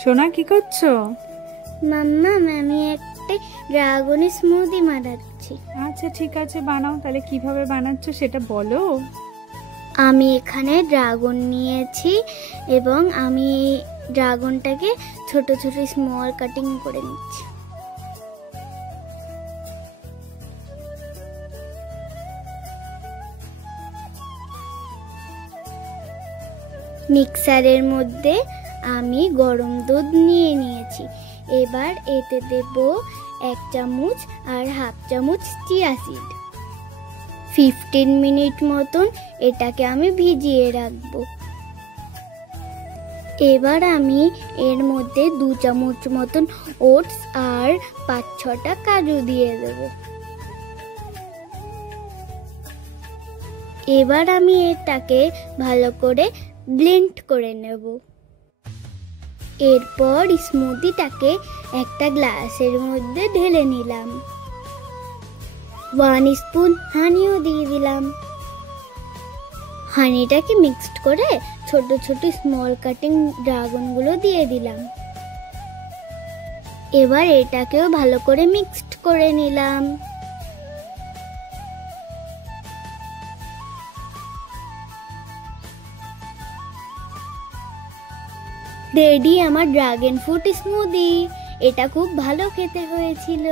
সোনা কি করছো? মাম্মা আমি একটা ড্রাগন স্মুদি বানাচ্ছি। আচ্ছা ঠিক আছে, বানাও। তাহলে কিভাবে বানাচ্ছো সেটা বলো। আমি এখানে ড্রাগন নিয়েছি এবং আমি ড্রাগনটাকে ছোট ছোট স্মল কাটিং করে নিচ্ছি। মিক্সারের মধ্যে আমি গরম দুধ নিয়ে নিয়েছি। এবার এতে দেব 1 চামচ আর হাফ চামচ চিয়া সিড। 15 মিনিট মতন এটাকে আমি ভিজিয়ে রাখবো। এবার আমি এর মধ্যে 2 চামচ মতন ওটস আর 5-6টা কাজু দিয়ে দেব। এবার আমি এটাকে ভালো করে ব্লেন্ড করে নেব। এরপর স্মুদিটাকে একটা গ্লাসের মধ্যে ঢেলে নিলাম। 1 স্পুন হানিও দিয়ে দিলাম। হানিটাকে মিক্সড করে ছোট ছোট স্মল কাটিং ড্রাগনগুলো দিয়ে দিলাম। এবার এটাকেও ভালো করে মিক্সড করে নিলাম। রেডি আমার ড্রাগন ফ্রুট স্মুদি। এটা খুব ভালো খেতে হয়েছিল।